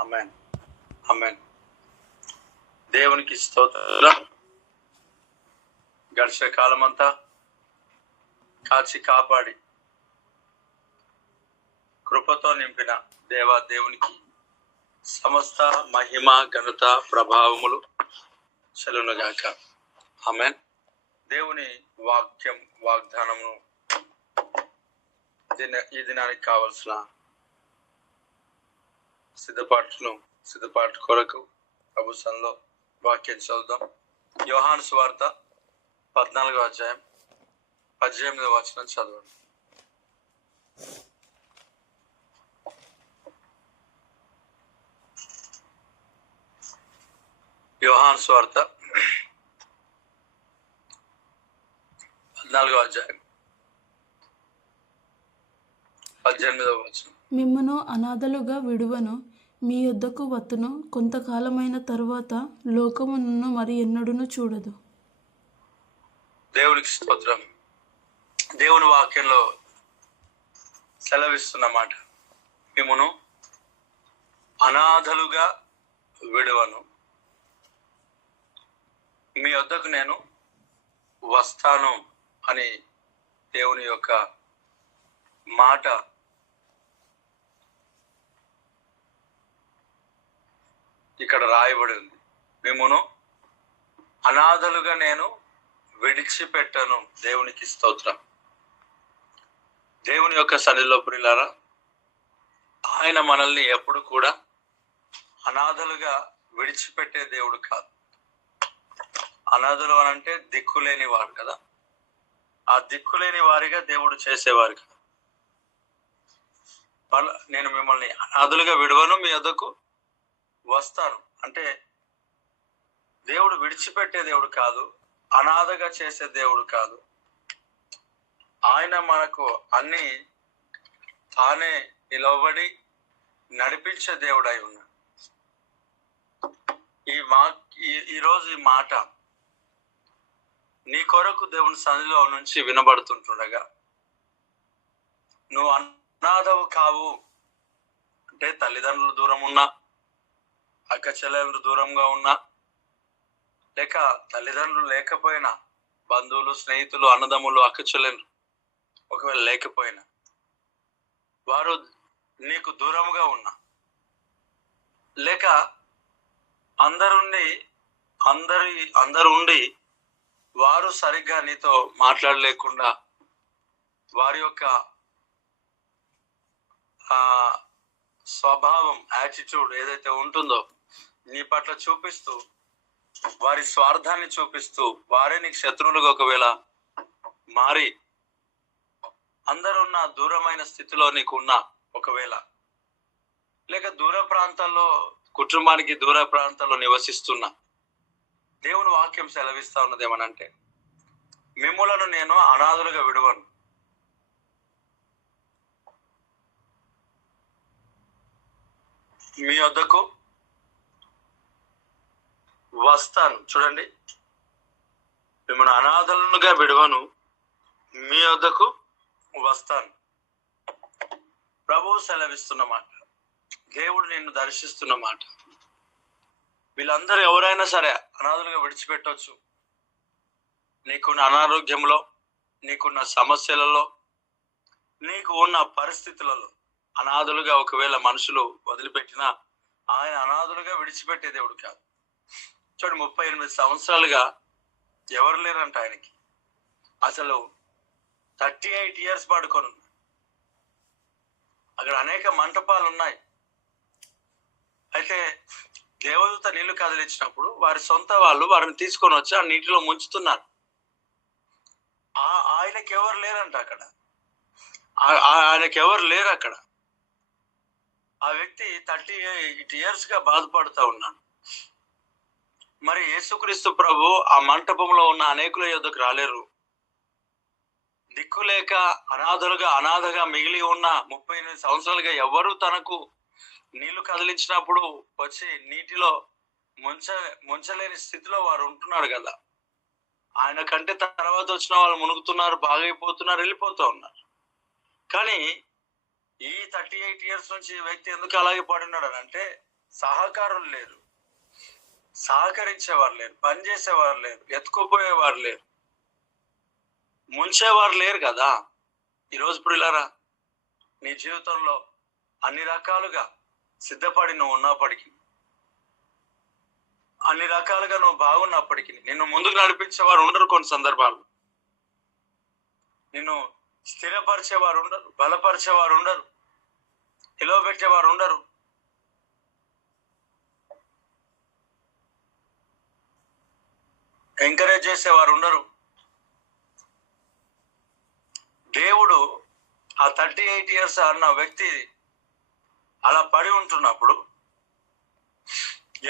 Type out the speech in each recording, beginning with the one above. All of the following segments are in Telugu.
ఆమేన్. ఆమేన్. దేవునికి స్తోత్రం. గడిచిన కాలం అంతా కాచి కాపాడి కృపతో నింపిన దేవునికి సమస్త మహిమ ఘనత ప్రభావములు చెలునుగాక. ఆమేన్. దేవుని వాగ్దానమును ఈ దినానికి కావలసిన సిద్ధపాటు కొరకు ప్రభు సన్నిధిలో వాక్యం చదువుదాం. యోహాను సువార్త 14వ అధ్యాయం 18వ వచనం చదవండి. యోహాను సువార్త 14వ అధ్యాయం 18వ వచనం. మిమ్మును అనాథలుగా విడువను, మీ యొద్దకు వత్తును, కొంతకాలమైన తరువాత లోకము నన్ను మరి ఎన్నడూను చూడదు. దేవునికి స్తోత్రం. దేవుని వాక్యంలో సెలవిస్తున్నమాట, మిమ్మును అనాథలుగా విడువను, మీ వద్దకు నేను వస్తాను అని దేవుని యొక్క మాట ఇక్కడ రాయబడి ఉంది. మిమ్మును అనాథలుగా నేను విడిచిపెట్టను. దేవునికి స్తోత్రం. దేవుని యొక్క సన్నిధిలో ప్రియులారా, ఆయన మనల్ని ఎప్పుడు కూడా అనాథలుగా విడిచిపెట్టే దేవుడు కాదు. అనాథలు అని అంటే దిక్కులేని వారు కదా. ఆ దిక్కులేని వారిగా దేవుడు చేసేవారు కదా. నేను మిమ్మల్ని అనాథలుగా విడవను, మీ వద్దకు వస్తాను అంటే దేవుడు విడిచిపెట్టే దేవుడు కాదు, అనాథగా చేసే దేవుడు కాదు. ఆయన మనకు అన్ని తానే నిలబడి నడిపించే దేవుడై ఉన్నాడు. ఈరోజు ఈ మాట నీ కొరకు దేవుని సన్నిధిలో నుంచి వినబడుతుంటుండగా, నువ్వు అనాథవు కావు అంటే తల్లిదండ్రులు దూరం ఉన్నా, అక్క చెల్లెలు దూరంగా ఉన్నా, లేక తల్లిదండ్రులు లేకపోయినా, బంధువులు స్నేహితులు అన్నదమ్ములు అక్క చెల్లెలు ఒకవేళ లేకపోయినా, వారు నీకు దూరంగా ఉన్నా, లేక అందరు ఉండి వారు సరిగ్గా నీతో మాట్లాడలేకుండా వారి యొక్క స్వభావం యాటిట్యూడ్ ఏదైతే ఉంటుందో నీ పట్ల చూపిస్తూ, వారి స్వార్థాన్ని చూపిస్తూ, వారే నీకు శత్రువులుగా ఒకవేళ మారి అందరున్న దూరమైన స్థితిలో నీకున్నా, ఒకవేళ లేక దూర ప్రాంతాల్లో కుటుంబానికి దూర ప్రాంతాల్లో నివసిస్తున్నా, దేవుని వాక్యం సెలవిస్తా ఉన్నది ఏమనంటే, మిమ్ములను నేను అనాథలుగా విడువను, మీ వద్దకు వస్తాను. చూడండి, మిమ్మల్ని అనాథలుగా విడువను, మీ వద్దకు వస్తాను. ప్రభువు సెలవిస్తున్నమాట, దేవుడు నిన్ను దర్శిస్తున్నమాట. వీళ్ళందరూ ఎవరైనా సరే అనాథలుగా విడిచిపెట్టవచ్చు. నీకున్న అనారోగ్యంలో, నీకున్న సమస్యలలో, నీకు ఉన్న పరిస్థితులలో అనాథలుగా ఒకవేళ మనుషులు వదిలిపెట్టినా ఆయన అనాథలుగా విడిచిపెట్టే దేవుడు కాదు. చూడండి, 38 సంవత్సరాలుగా ఎవరు లేరంట ఆయనకి. అసలు 38 years పడుకొని అక్కడ అనేక మంటపాలు ఉన్నాయి. అయితే దేవదూత నీళ్లు కదిలించినప్పుడు వారి సొంత వాళ్ళు వారిని తీసుకొని వచ్చి ఆ నీటిలో ముంచుతున్నారు. ఆయనకి ఎవరు లేరంట అక్కడ. ఆయనకి ఎవరు లేరు అక్కడ. ఆ వ్యక్తి 38 years గా బాధపడుతూ ఉన్నాడు. మరి యేసుక్రీస్తు ప్రభు ఆ మంటపంలో ఉన్న అనేకుల యొద్దకు రాలేరు. దిక్కులేక అనాథగా మిగిలి ఉన్న 38 సంవత్సరాలుగా ఎవరు తనకు నీళ్లు కదిలించినప్పుడు వచ్చి నీటిలో ముంచలేని స్థితిలో వారు ఉంటున్నారు కదా. ఆయన కంటే తర్వాత వచ్చిన వాళ్ళు మునుగుతున్నారు, బాగైపోతున్నారు, వెళ్ళిపోతూ ఉన్నారు. కానీ ఈ 38 years నుంచి ఈ వ్యక్తి ఎందుకు అలాగే పడున్నాడు అంటే సహకారులు లేరు, సహకరించేవారు లేరు, పనిచేసేవారు లేరు, ఎత్తుకుపోయేవారు లేరు, ముంచేవారు లేరు కదా. ఈరోజు ప్రియులారా, నీ జీవితంలో అన్ని రకాలుగా సిద్ధపడి నువ్వు ఉన్నప్పటికీ, అన్ని రకాలుగా నువ్వు బాగున్నప్పటికీ నిన్ను ముందుకు నడిపించేవారు ఉండరు. కొన్ని సందర్భాలు నిన్ను స్థిరపరిచేవారు ఉండరు, బలపరిచేవారు ఉండరు, నిలవబెట్టేవారు ఉండరు. ఎంకరేజ్ చేసేవారు ఉండరు. దేవుడు ఆ 38 years అన్న వ్యక్తి అలా పడి ఉంటున్నప్పుడు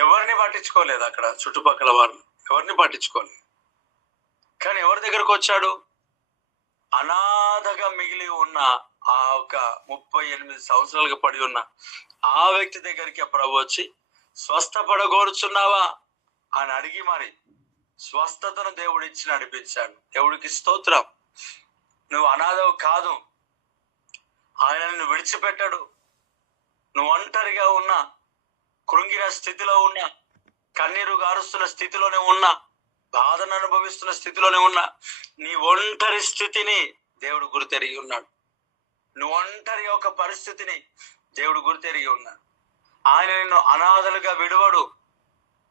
ఎవరిని పట్టించుకోలేదు. అక్కడ చుట్టుపక్కల వారు ఎవరిని పట్టించుకోలేదు. కానీ ఎవరి దగ్గరకు వచ్చాడు? అనాథగా మిగిలి ఉన్న ఆ ఒక 38 సంవత్సరాలుగా పడి ఉన్న ఆ వ్యక్తి దగ్గరికి ప్రభు వచ్చి, స్వస్థపడగోరుచున్నావా అని అడిగి మరి స్వస్థతను దేవుడు ఇచ్చి నడిపించాడు. దేవుడికి స్తోత్రం. నువ్వు అనాథవు కాదు, ఆయన నిన్ను విడిచిపెట్టాడు. నువ్వు ఒంటరిగా ఉన్నా, కృంగిన స్థితిలో ఉన్నా, కన్నీరు గారుస్తున్న స్థితిలోనే ఉన్నా, బాధను అనుభవిస్తున్న స్థితిలోనే ఉన్నా, నీ ఒంటరి స్థితిని దేవుడు గుర్తెరిగి ఉన్నాడు. నువ్వు ఒంటరి ఒక పరిస్థితిని దేవుడు గుర్తెరిగి ఉన్నాడు. ఆయన నిన్ను అనాథలుగా విడువడు.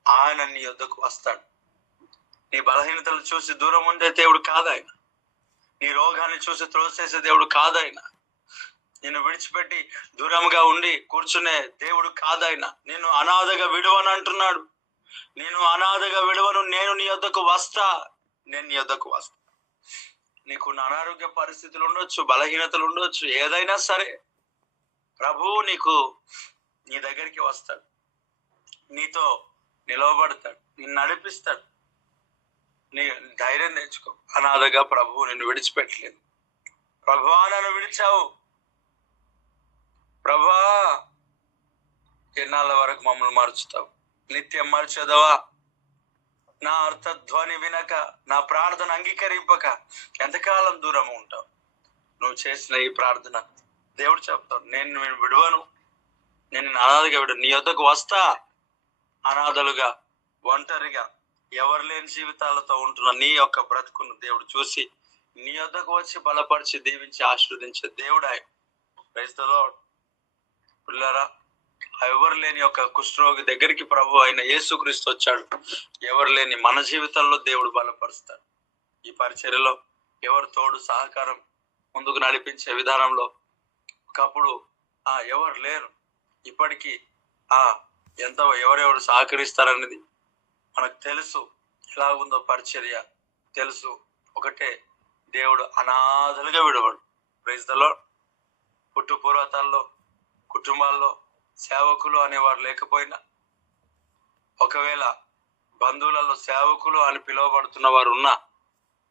ఆయన నీ యొద్దకు వస్తాడు. నీ బలహీనతలు చూసి దూరం ఉండే దేవుడు కాదాయన. నీ రోగాన్ని చూసి త్రోసేసే దేవుడు కాదాయన. నిన్ను విడిచిపెట్టి దూరంగా ఉండి కూర్చునే దేవుడు కాదాయన. నిన్ను అనాథగా విడువను అంటున్నాడు. నేను అనాథగా విడువను, నేను నీ యొద్దకు వస్తా, నేను నీ యొద్దకు వస్తా. నీకున్న అనారోగ్య పరిస్థితులు ఉండొచ్చు, బలహీనతలు ఉండొచ్చు, ఏదైనా సరే ప్రభువు నీ దగ్గరికి వస్తాడు, నీతో నిలవబడతాడు, నిన్ను నడిపిస్తాడు. నీ ధైర్యం తెచ్చుకో. అనాథగా ప్రభువు నిన్ను విడిచిపెట్టలేదు. ప్రభువా నన్ను విడిచావు, ప్రభా ఎన్నాళ్ళ వరకు మమ్మల్ని మర్చుతావు, నిత్యం మర్చదవా, నా అర్థధ్వని వినక, నా ప్రార్థన అంగీకరింపక ఎంతకాలం దూరం ఉంటావు? నువ్వు చేసిన ఈ ప్రార్థన దేవుడు చెప్తాడు, నేను విడువను, నేను అనాథగా విడను, నీ యొద్దకు వస్తా. అనాథలుగా ఒంటరిగా ఎవరు లేని జీవితాలతో ఉంటున్న నీ యొక్క బ్రతుకును దేవుడు చూసి నీ యొద్దకు వచ్చి బలపరిచి దీవించి ఆశీర్వదించే దేవుడు ఆయన. Praise the Lord. పిల్లరా, ఎవరు లేని ఒక కుష్ఠరోగి దగ్గరికి ప్రభు అయిన యేసుక్రీస్తు వచ్చాడు. ఎవరు లేని మన జీవితంలో దేవుడు బలపరుస్తాడు. ఈ పరిచర్యలో ఎవరు తోడు సహకారం ముందుకు నడిపించే విధానంలో ఒకప్పుడు ఎవరు లేరు. ఇప్పటికీ ఎవరెవరు సహకరిస్తారనేది మనకు తెలుసు. ఎలాగుందో పరిచర్య తెలుసు. ఒకటే, దేవుడు అనాథలుగా విడవడు. Praise the lord. పుట్టు పూర్వతాల్లో కుటుంబాల్లో సేవకులు అనేవారు లేకపోయినా, ఒకవేళ బంధువులలో సేవకులు అని పిలువబడుతున్న వారు ఉన్నా,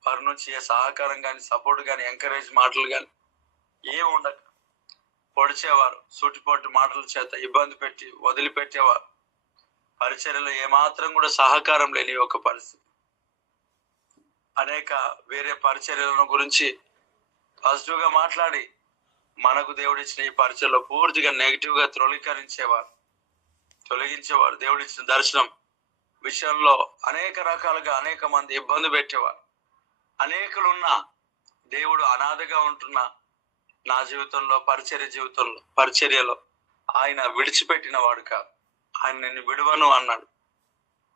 వారి నుంచి ఏ సహకారం కానీ, సపోర్ట్ కానీ, ఎంకరేజ్ మాటలు కానీ ఏమి ఉండక పొడిచేవారు. సూటిపోటు మాటల చేత ఇబ్బంది పెట్టి వదిలిపెట్టేవారు. పరిచర్యలో ఏమాత్రం కూడా సహకారం లేని ఒక పరిస్థితి. అనేక వేరే పరిచర్యలను గురించి పాజిటివ్ గా మాట్లాడి మనకు దేవుడిచ్చిన ఈ పరిచర్యలో పూర్తిగా నెగిటివ్ గా తొలగించేవారు. దేవుడిచ్చిన దర్శనం విషయంలో అనేక రకాలుగా అనేక మంది ఇబ్బంది పెట్టేవారు. అనేకులున్నా దేవుడు అనాథగా ఉంటున్న నా జీవితంలో, పరిచర్యలో ఆయన విడిచిపెట్టిన వాడు కాదు. ఆయన నేను విడువను అన్నాడు.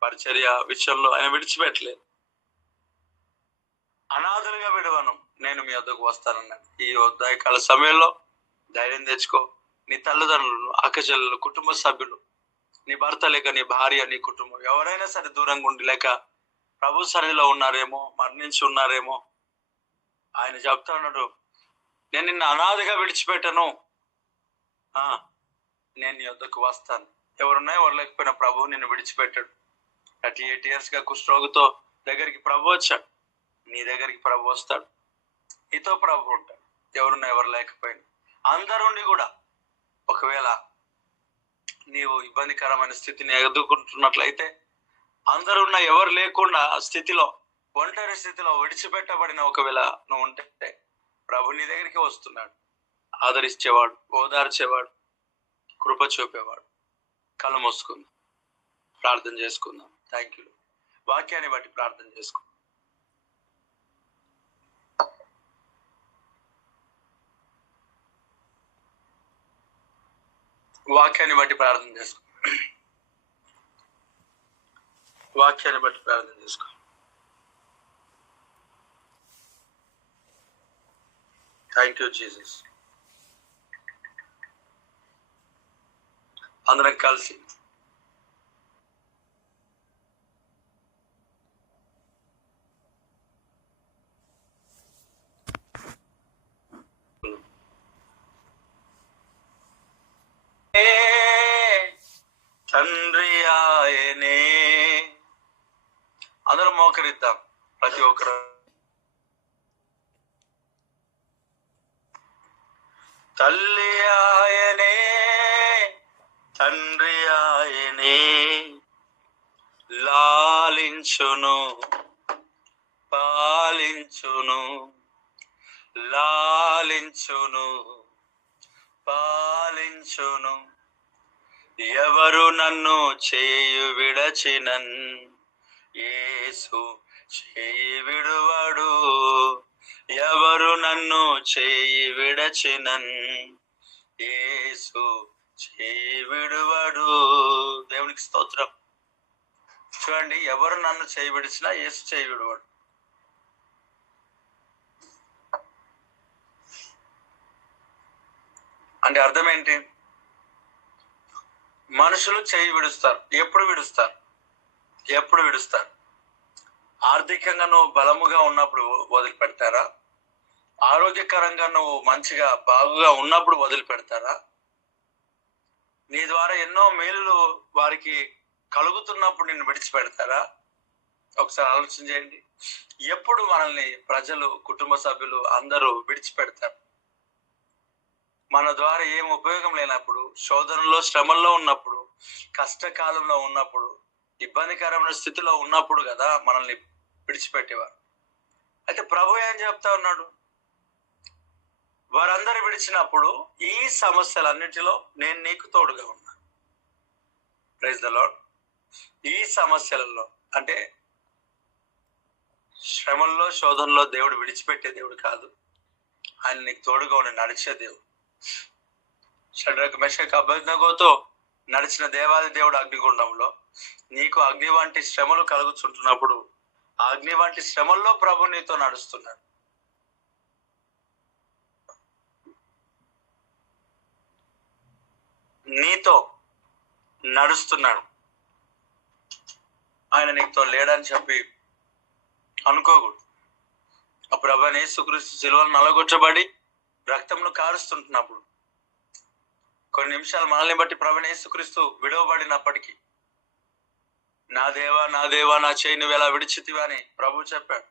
పరిచర్య విషయంలో ఆయన విడిచిపెట్టలేదు. అనాథలుగా విడువను, నేను మీ వద్దకు వస్తానన్నాడు. ఈ ఉదయకాల సమయంలో ధైర్యం తెచ్చుకో. నీ తల్లిదండ్రులు, అక్కచెల్లెలు, కుటుంబ సభ్యులు, నీ భర్త లేక నీ భార్య, నీ కుటుంబం ఎవరైనా సరే దూరంగా ఉండి లేక ప్రభు సన్నిధిలో ఉన్నారేమో, మరణించి ఉన్నారేమో, ఆయన చెప్తాడు, నేను నిన్ను అనాథగా విడిచిపెట్టను, నేను నీ వద్దకు వస్తాను. ఎవరున్నా ఎవరు లేకపోయినా ప్రభువు నిన్ను విడిచిపెట్టాడు. 38 years గా కుష్ఠరోగితో దగ్గరికి ప్రభు వచ్చాడు. నీ దగ్గరికి ప్రభు వస్తాడు. నీతో ప్రభు ఉంటాడు. ఎవరున్నా ఎవరు లేకపోయినా, అందరుండి కూడా ఒకవేళ నీవు ఇబ్బందికరమైన స్థితిని ఎదుర్కొంటున్నట్లయితే, అందరున్నా ఎవరు లేకుండా స్థితిలో, ఒంటరి స్థితిలో విడిచిపెట్టబడిన ఒకవేళ నువ్వు ఉంటే ప్రభు నీ దగ్గరికి వస్తున్నాడు. ఆదరించేవాడు, ఓదార్చేవాడు, కృప చూపేవాడు. కళ్ళు మూసుకుందాం, ప్రార్థన చేసుకుందాం. Thank you. వాక్యాన్ని బట్టి ప్రార్థన చేసుకుందాం. వాక్యాన్ని బట్టి ప్రార్థన చేసుకో. వాక్యాన్ని బట్టి ప్రార్థన చేసుకో. Thank you Jesus. అందరం కలిసి తండ్రి ఆయనే. అందరం మోకరిద్దాం. ప్రతి ఒక్కరు తల్లి ఆయనే, తండ్రి ఆయనే, లాలించును పాలించును, లాలించును పాలించును. ఎవరు నన్ను చేయు విడచినన్ యేసు చేయి విడువడు. ఎవరు నన్ను చేయి విడచినన్ యేసు చేయి విడువడు. దేవునికి స్తోత్రం. చూడండి, ఎవరు నన్ను చేయి విడిచినా యేసు చేయి విడువడు. అంటే అర్థం ఏంటి? మనుషులు చేయి విడుస్తారు. ఎప్పుడు విడుస్తారు? ఎప్పుడు విడుస్తారు? ఆర్థికంగా నువ్వు బలముగా ఉన్నప్పుడు వదిలిపెడతారా? ఆరోగ్యకరంగా నువ్వు మంచిగా బాగుగా ఉన్నప్పుడు వదిలిపెడతారా? నీ ద్వారా ఎన్నో మేలులు వారికి కలుగుతున్నప్పుడు నిన్ను విడిచిపెడతారా? ఒకసారి ఆలోచన చేయండి. ఎప్పుడు మనల్ని ప్రజలు, కుటుంబ సభ్యులు అందరూ విడిచిపెడతారు? మన ద్వారా ఏం ఉపయోగం లేనప్పుడు, శోధనలో శ్రమల్లో ఉన్నప్పుడు, కష్టకాలంలో ఉన్నప్పుడు, ఇబ్బందికరమైన స్థితిలో ఉన్నప్పుడు కదా మనల్ని విడిచిపెట్టేవారు. అయితే ప్రభు ఏం చెప్తా ఉన్నాడు? వారందరూ విడిచినప్పుడు ఈ సమస్యలన్నిటిలో నేను నీకు తోడుగా ఉన్నా. Praise the Lord. ఈ సమస్యలలో అంటే శ్రమల్లో, శోధనలో దేవుడు విడిచిపెట్టే దేవుడు కాదు. ఆయన నీకు తోడుగా ఉండి నడిచే దేవుడు. షడ్రక్, మెషక్, అబేద్నెగోతో నడిచిన దేవాది దేవుడు అగ్నిగుండంలో నీకు అగ్ని వంటి శ్రమలు కలుగుతుంటున్నప్పుడు ఆ అగ్ని వంటి శ్రమల్లో ప్రభు నీతో నడుస్తున్నాడు. నీతో నడుస్తున్నాడు. ఆయన నీతో లేడని చెప్పి అనుకోకూడదు. అప్పుడు ప్రభు యేసుక్రీస్తు సిలువలో నలగొట్టబడి రక్తంను కారుస్తుంటున్నప్పుడు కొన్ని నిమిషాలు మనల్ని బట్టి ప్రభు యేసుక్రీస్తు విడవబడినప్పటికీ నా దేవా, నా దేవా, నా చేయి నువ్వు ఎలా విడిచితివి అని ప్రభు చెప్పాడు.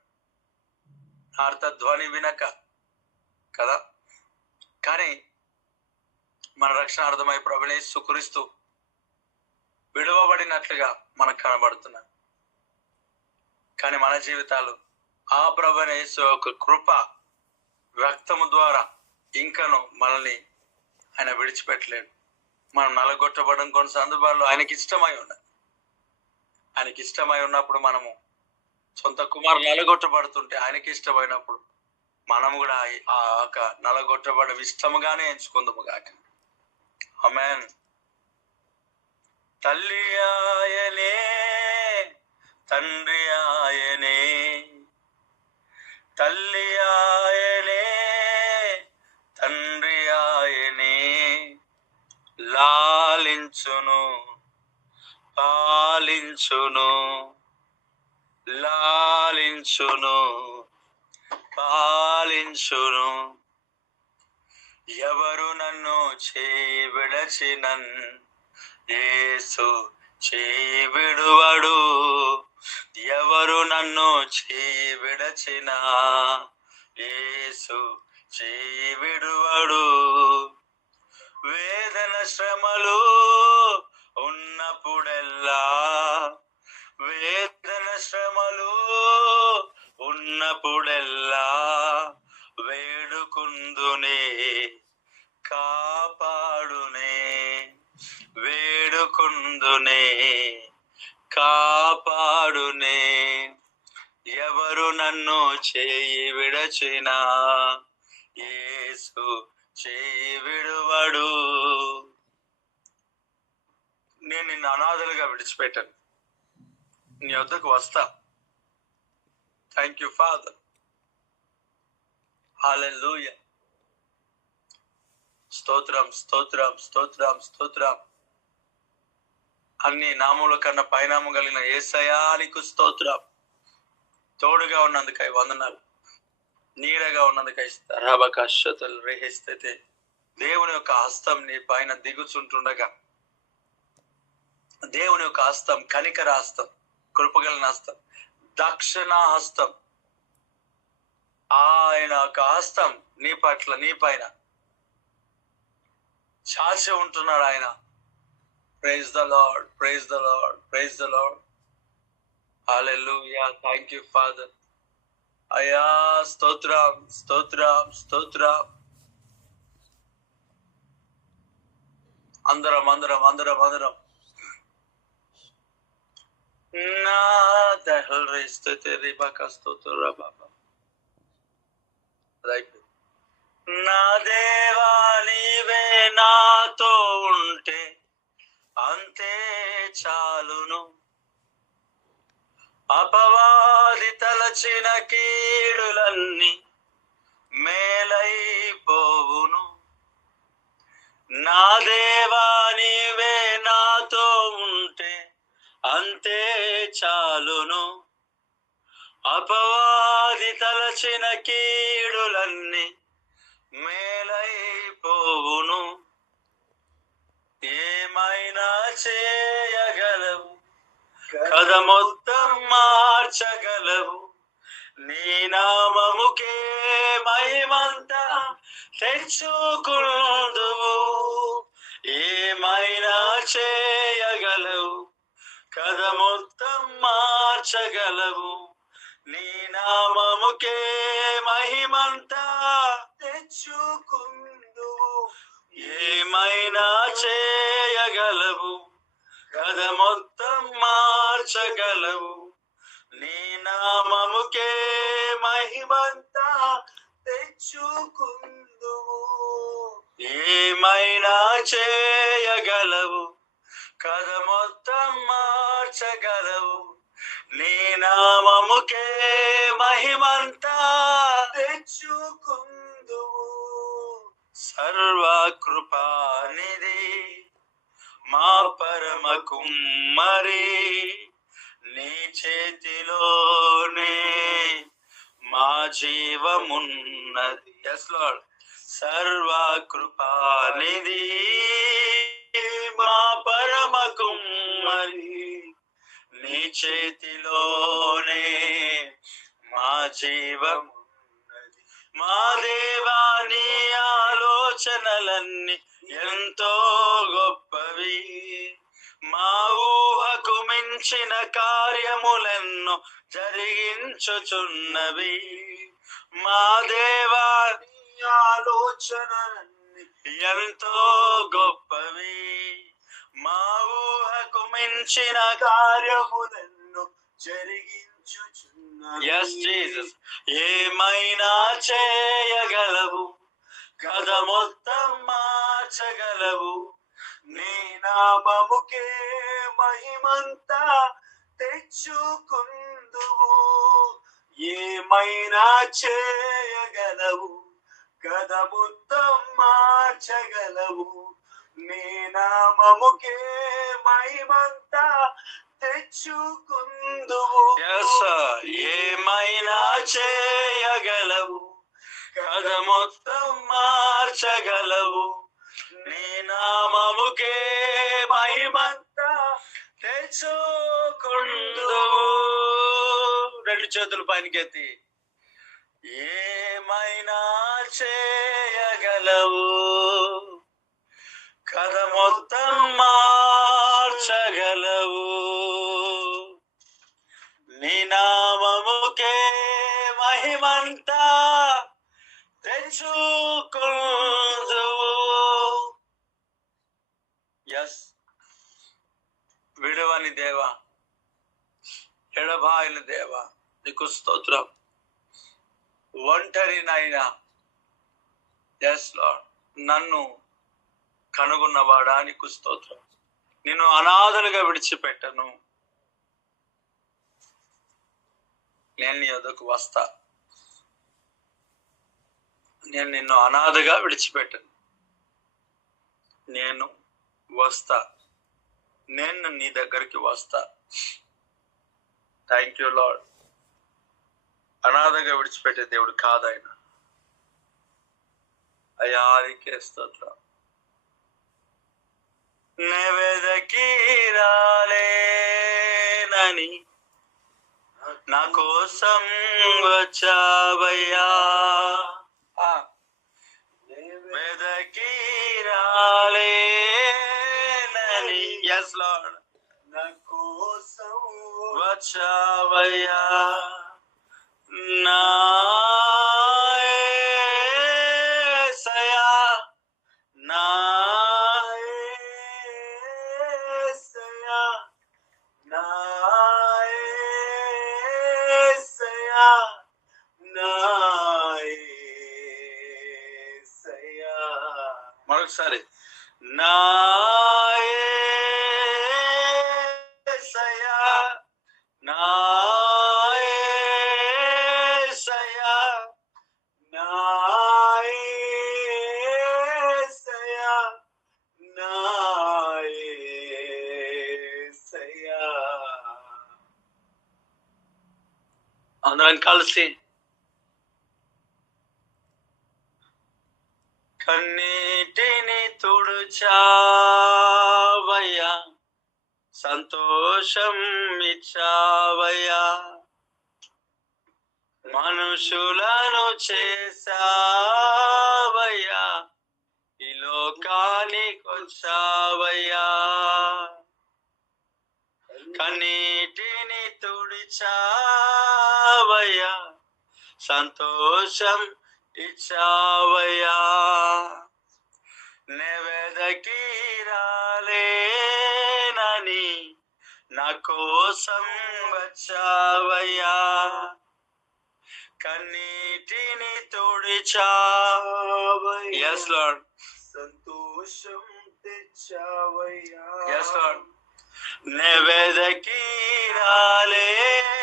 అర్థధ్వని వినక కదా. కానీ మన రక్షణ అర్థమై ప్రభు యేసుక్రీస్తు విడవబడినట్లుగా మనకు కనబడుతున్నాడు. కానీ మన జీవితాలు ఆ ప్రభు యేసు యొక్క కృప రక్తము ద్వారా ఇంకను మనల్ని ఆయన విడిచిపెట్టలేడు. మనం నలగొట్టబడడం కొన్ని సందర్భాల్లో ఆయనకి ఇష్టమై ఉన్నది. ఆయనకి ఇష్టమై ఉన్నప్పుడు మనము సొంత కుమారులు నలగొట్టబడుతుంటే ఆయనకి ఇష్టమైనప్పుడు మనం కూడా ఆ యొక్క నలగొట్టబడ ఇష్టముగానే ఎంచుకుందాము గాక. ఆమేన్. తల్లి ఆయనే, తండ్రి ఆయనే, తల్లి ఆయనే, తండ్రి ఆయనే, లాలించును పాలించును, లాలించును పాలించును. ఎవరు నన్ను చేయి విడచినన్ యేసు చేయి విడువడు. ఎవరు నన్ను చేయి విడచినా యేసు చేయి విడువడు. వేదన శ్రమలు ఉన్నప్పుడెల్లా, వేదన శ్రమలు ఉన్నప్పుడెల్లా వేడుకుందునే కాపాడునే, వేడుకుందునే తెచ్చుకుందునే కాపాడునే. ఎవరు నన్ను చేయి విడచినా యేసు చేయి విడువడు. నేను నిన్ను అనాథలుగా విడిచిపెట్టాను, నీ వద్దకు వస్తా. Thank you father. హల్లెలూయా. స్తోత్రం స్తోత్రం స్తోత్రం స్తోత్రం. అన్ని నామముల కన్నా పైనాము కలిగిన యేసయ్యా నీకు స్తోత్రం. తోడుగా ఉన్నందుకై వందనాలు, నీడగా ఉన్నందుకై రబకశతల్ రేహిస్తే. దేవుని యొక్క హస్తం నీ పైన దిగుచుంటుండగా, దేవుని యొక్క హస్తం కనికర హస్తం, కృపగలిగిన హస్తం, దక్షిణ హస్తం, ఆయన యొక్క హస్తం నీ పట్ల నీ పైన చాచి ఉంటున్నాడు ఆయన. Praise the Lord, praise the Lord, praise the Lord. Hallelujah. Thank you father. అయ్యా స్తోత్రం స్తోత్రం స్తోత్రం. అందరం అందరం అందరం అందరం నా దహల్ రేస్తే రిబాక స్తోత్ర బాబా. నా దేవా నీవే నాతో ఉంటే అంతే చాలును. అపవాది తలచిన కీడులన్నీ మేలైపోవును. నా దేవా నీవే నాతో ఉంటే అంతే చాలును. అపవాది తలచిన కీడులన్నీ మేలైపోవును. ఏమైనా చేయగలవు, కథ మొత్తం మార్చగలవు. నీ నామముకే మహిమంతా తెచ్చుకుందువు. ఏమైనా చేయగలవు, కథ మొత్తం మార్చగలవు. నీ నామముకే మహిమంతా తెచ్చుకుందువు. ఏమైనా చేయగలవు, కథ మొత్తం మార్చగలవు. నీ నామముకే మహిమంతా తెచ్చుకుందువు. ఏమైనా చేయగలవు, కథ మొత్తం మార్చగలవు. నీ నామముకే మహిమంతా తెచ్చుకుందువు. సర్వకృపానిధి మా పరమ కుమ్మరి, నీ చేతిలోనే మా జీవమున్నది. Yes lord. సర్వకృపానిధి మా పరమ కుమ్మరి, నీ చేతిలోనే మా జీవమున్నది. మా దేవా నీ ఆలోచనలన్నీ ఎంతో గొప్పవి. మా ఊహకు మించిన కార్యములెన్నో జరిగించుచున్నవి. మా దేవా నీ ఆలోచనలన్నీ ఎంతో గొప్పవి. మా ఊహకు మించిన కార్యములెన్నో జరిగించుచున్నవి. yes Jesus. ఏమైనా చేయగలవు, కథ మొత్తం మార్చగలవు. నీ నామముకే మహిమంతా తెచ్చుకుందువు. ఏమైనా చేయగలవు, కథ మొత్తం మార్చగలవు. నీ నామముకే మహిమంతా తెచ్చుకుందువు. ఏమైనా చేయగలవు, కథ మొత్తం మార్చగలవు. నీ నామముకే మహిమంతా తెచ్చుకుందువు. రెండు చేతులు పైనకెత్తి ఏమైనా చేయగలవు, కథ మొత్తం మార్చగలవు. నీ నామముకే మహిమంతా తెచ్చుకుందువు. ఎస్ విడవని దేవా, ఎడబాయిన దేవా నీకు స్తోత్రం. ఒంటరినైనా ఎస్ లార్డ్ నన్ను కనుగొన్నవాడా నీకు స్తోత్రం. నిన్ను అనాథలుగా విడిచిపెట్టను, నేను నీ వద్దకు వస్తా. నేను నిన్ను అనాథగా విడిచిపెట్టను, నేను వస్తా, నేను నీ దగ్గరికి వస్తా. Thank you lord. అనాథగా విడిచిపెట్టే దేవుడు కాదాయన. అయ్యా నీకే స్తోత్రం. నెవెదకి రాలేనని నా కోసం వచ్చావయ్యా, వెదకి రాలేనని ఎస్ లార్డ్ నా కోసం వచ్చావయ్యా, నా యేసయ్యా, నా యేసయ్యా, నా యేసయ్యా, నా యేసయ్యా. మరొకసారి నా యేసయ్యా, నా యేసయ్యా, నా యేసయ్యా, నా యేసయ్యా. అందరం కలిసి కన్నీటిని తుడుచావయ్యా, సంతోషం ఇచ్చావయ్యా, మనుషులను చేసావయ్యా, ఈ లోకానికొచ్చావయ్యా, కన్నీటిని తుడిచావయ్యా, సంతోషం ఇచ్చావయ్యా, నెవెదకి రాలేనని నా కోసం వచ్చావయ్యా, కన్నీటిని తుడిచావయ్యా, yes Lord, సంతోషం తెచ్చావయ్యా, yes Lord, నెవెదకి రాలేనని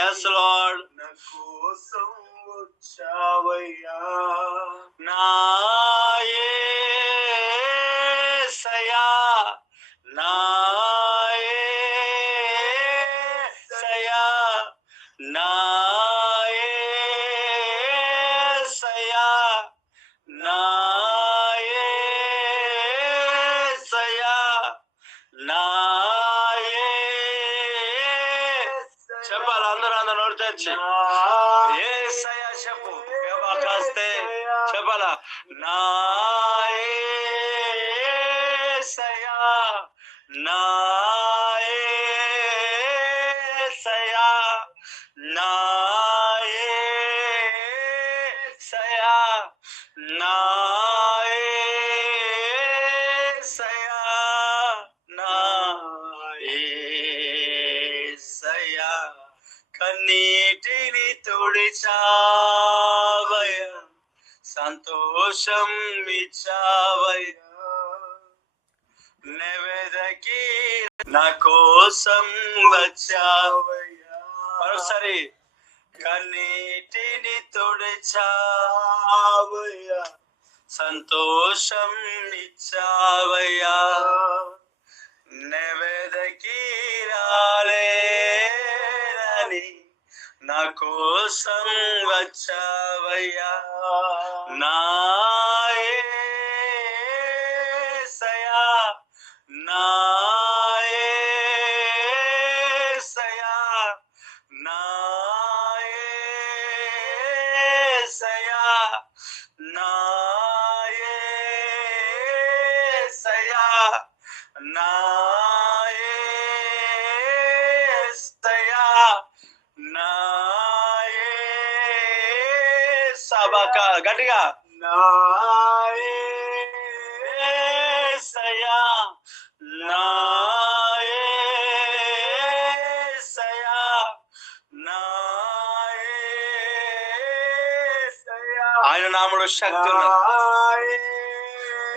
yes Lord నా కోసం వచ్చావయ్యా, నా యేసయ్యా, నా యేసయ్యా, నా యేసయ్యా, నా యేసయ్యా, నా యేసయ్యా. చెప్పాలి అందరూ నోరు తెరిచి యేసయ్యా చెప్పు, కాస్తే చెప్పాలా, నా యేసయ్యా, నా యేసయ్యా, నా యేసయ్యా, నా యేసయ్యా, నా యేసయ్యా, కన్నీటిని తుడిచావయ్యా, సంతోషం ఇచ్చావయ్యా, నెవెదకి నా కోసం వచ్చావయ్యా. మరోసారి కన్నీటిని తుడిచావయ్యా, సంతోషం ఇచ్చావయ్యా, నెవెదకి రాలేనని నా కోసం వచ్చావయ్యా, నా యేసయ్యా, నా యేసయ్యా, నా యేసయ్యా, నా యేసయ్యా, నా యేసయ్యా, నా యేసబక గట్టిగా నా యేసయ్యా, నా నామములో శక్తి ఉన్నది.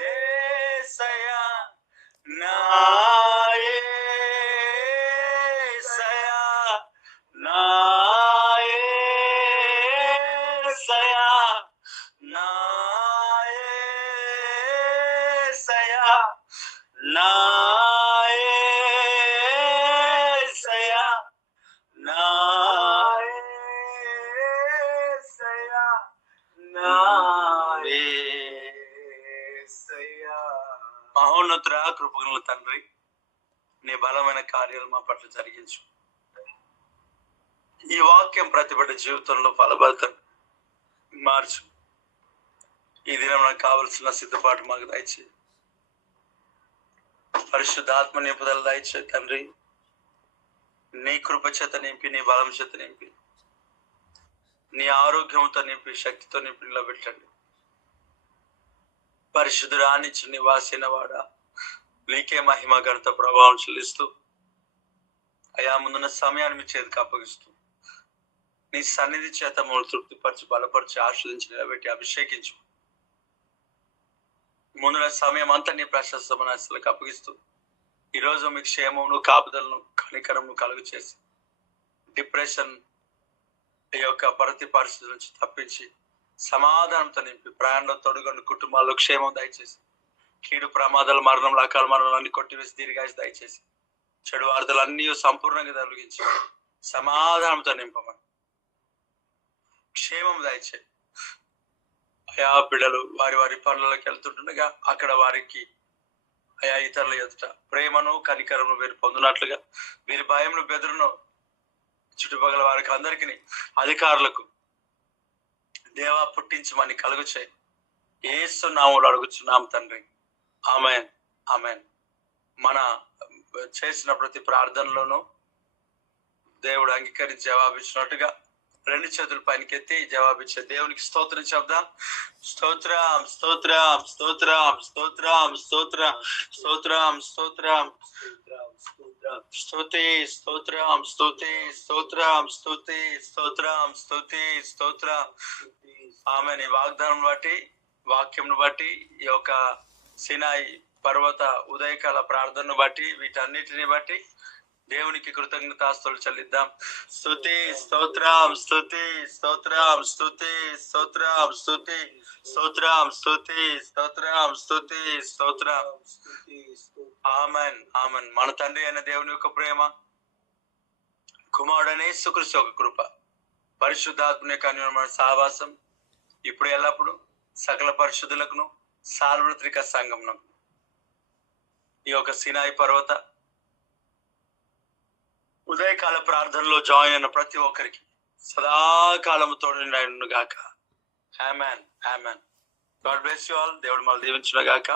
యేసయ్యా, నా యేసయ్యా, నా యేసయ్యా, నా యేసయ్యా, నా యేసయ్యా, నా యేసయ్యా, నా యేసయ్యా. మహోన్నతుడా, కృపగల తండ్రి, నీ బలమైన కార్యాలు మా పట్ల జరిగించు. ఈ వాక్యం ప్రతి బిడ్డ జీవితంలో ఫలభరితం మార్చు. ఈ దినం నాకు కావలసిన సిద్ధపాటు మాకు దయచేయి. పరిశుద్ధాత్మ నింపుదల దయచేయి తండ్రి. నీ కృప చేత నింపి, నీ బలం చేత నింపి, నీ ఆరోగ్యంతో నింపి, శక్తితో నింపి నిలబెట్టండి. పరిశుద్ధుడా, నిత్య నివాసిన వాడా, నీకే మహిమ ఘనత ప్రభావం చెల్లిస్తూ అయా ముందున్న సమయాన్ని మీ చేతికి అప్పగిస్తూ నీ సన్నిధి చేత మూడు తృప్తిపరిచి, బలపరిచి, ఆశ్రదించి, నిలబెట్టి అభిషేకించు. ముందున్న సమయం అంతా నీ ప్రశస్తమైన అసలుకి అప్పగిస్తూ ఈరోజు మీ క్షేమమును, కాపుదలను, కనికరము కలుగు చేసి డిప్రెషన్ ఈ యొక్క ప్రతి పరిస్థితి నుంచి తప్పించి సమాధానంతో నింపి ప్రయాణంలో తొడుగొని కుటుంబాల్లో క్షేమం దయచేసి, కీడు ప్రమాదాలు, మరణంలో అకాల మరణాలన్నీ కొట్టివేసి దీర్ఘాయుసు దయచేసి, చెడు వార్తలు అన్నీ సంపూర్ణంగా తొలగించి సమాధానంతో నింపమని, క్షేమం దయచేయి. అయా బిడ్డలు వారి వారి పనులకు వెళ్తుండగా అక్కడ వారికి అయా ఇతరుల ఎదుట ప్రేమను, కనికరమును వీరు పొందినట్లుగా వీరి భయమును, బెదురును చుట్టుపక్కల వారికి అందరికీ, అధికారులకు దేవా పుట్టించమని కలుగు చేయి. యేసు నామములో అడుగుచున్నాం తండ్రి, ఆమేన్, ఆమేన్. మన చేసిన ప్రతి ప్రార్థనలోనూ దేవుడు అంగీకరించి జవాబిచ్చినట్టుగా రెండు చేతుల పైనకెత్తి జవాబిచ్చే దేవునికి స్తోత్రం చెప్దాం. స్తోత్రం, స్తోత్రం, స్తోత్రం, స్తోత్రం, స్తోత్రం, స్తోత్రం, స్తోత్రం, స్తుతి, స్తోత్రం, స్తుతి, స్తోత్రం, స్తుతి, స్తోత్రం, స్తుతి, స్తోత్రం. ఆమె నీ వాగ్దానం బట్టి, వాక్యంను బట్టి, ఈ యొక్క సినాయి పర్వత ఉదయకాల ప్రార్థనను బట్టి, వీటన్నిటిని బట్టి దేవునికి కృతజ్ఞతాస్తుతులు చెల్లిద్దాం. స్తుతి, స్తోత్రం, స్తుతి, స్తోత్రం, స్తుతి, స్తోత్రం, స్తుతి, స్తోత్రం, స్తుతి, స్తోత్రం, స్తుతి, స్తోత్రం. ఆమేన్, ఆమేన్. మన తండ్రి అయిన దేవుని యొక్క ప్రేమ, కుమారుడనే యేసుక్రీస్తు యొక్క కృప, పరిశుద్ధాత్మ యొక్క అన్యోన్యమైన సహవాసం ఇప్పుడు ఎల్లప్పుడు సకల పరిశుద్ధులకును సార్వత్రిక సంఘమును ఈ యొక్క సినాయి పర్వత ఉదయకాల ప్రార్థనలో జాయిన్ అయిన ప్రతి ఒక్కరికి సదాకాలము తోడుగాక. ఆమేన్, ఆమేన్. God bless you all. దేవుడు మళ్ళీ దీవించును గాక.